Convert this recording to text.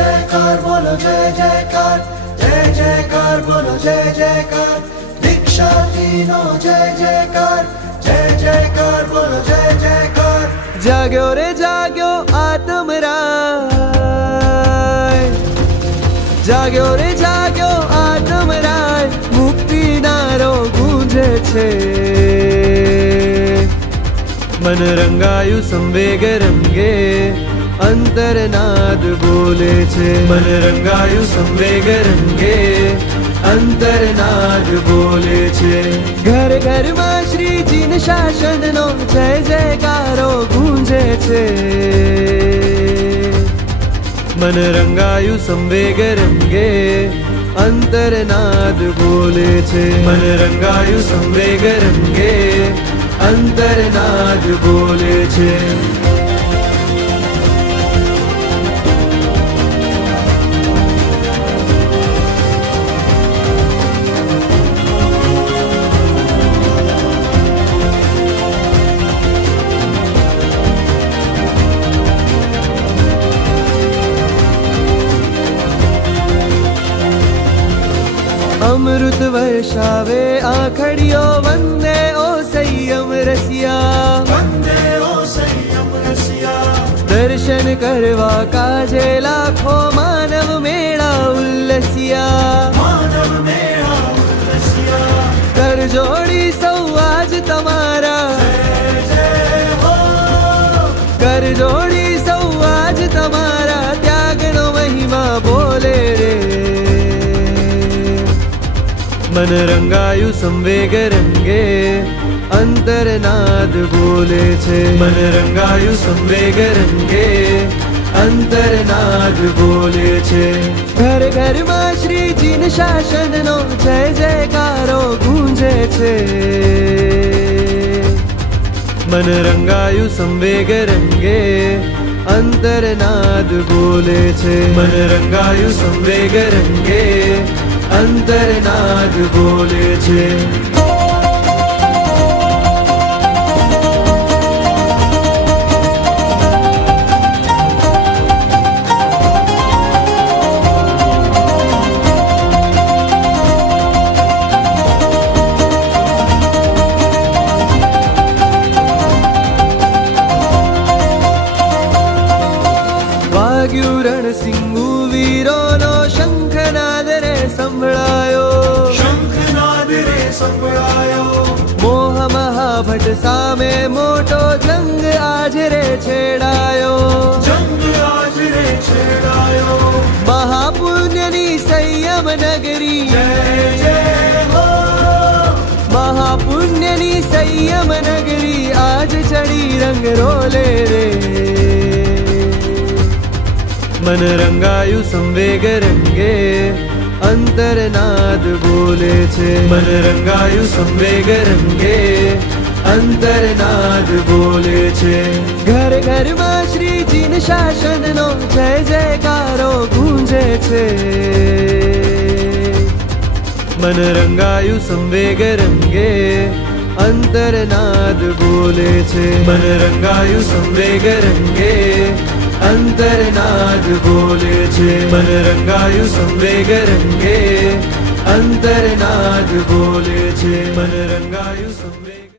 जयकार बोलो जय जयकार, जय जयकार बोलो जय जयकार, दीक्षा तीनों जय जयकार, जय जयकार बोलो जय जयकार। जाग्यो रे जाग्यो आत्मराय, जाग्यो रे जाग्यो आत्मराय, मुक्ति नारो गूंजे छे। मन रंगायु संवेग रंगे, अंतरनाद बोले छे। मन रंगायु संवेग रंगे, अंतरनाद बोले छे। घर घर में श्रीजी न शासन नो जय जयकारो गूंजे छे। मन रंगायु संवेग रंगे, अंतरनाद बोले छे। मन रंगायु संवेग रंगे, अंतरनाद बोले छे। अमृत वर्षावे आखड़ियो वंदे ओ संयम रसिया, वंदे ओ संयम रसिया। दर्शन करवा काजे लाखो मानव मेळा उल्लसिया, मानव मेळा उल्लसिया। कर जोड़ी सौ आज तमारा, जय जय हो। कर जोड़ी सौ आज तमारा, त्यागनो महिमा बोले रे। मन रंगायु संवेग रंगे, अंतरनाद बोले छे। मन रंगायु संवेग रंगे, अंतरनाद बोले छे। घर घर में श्रीजी न शासन नो जय जयकारो गूंजे छे। मन रंगायु संवेग रंगे, अंतरनाद बोले छे। मन रंगायु संवेग रंगे, अंतरनाद बोले छे। वाग्यु रणसिंहु वीरो नो शंखनाद रे संभळायो, शंखनाद रे संभळायो। मोह महाभट सामे मोटो जंग आज रे छेड़ायो, जंग आज रे छेड़ायो। महापुण्यनी संयम नगरी, जय जय हो। महापुण्यनी संयम नगरी, आज चढ़ी रंग रोले रे। मन रंगायु संवेग रंगे, अंतरनाद बोले छे। मन रंगायु संवेग रंगे, अंतरनाद बोले छे। घर घर में श्रीजी न शासन नो जय जयकारो गूंजे छे। मन रंगायु संवेग रंगे, अंतरनाद बोले छे। मन रंगायु संवेग रंगे, अंतरनाद बोले छे। मन रंगायु संवेग रंगे, अंतरनाद बोले छे। मन रंगायु संवेग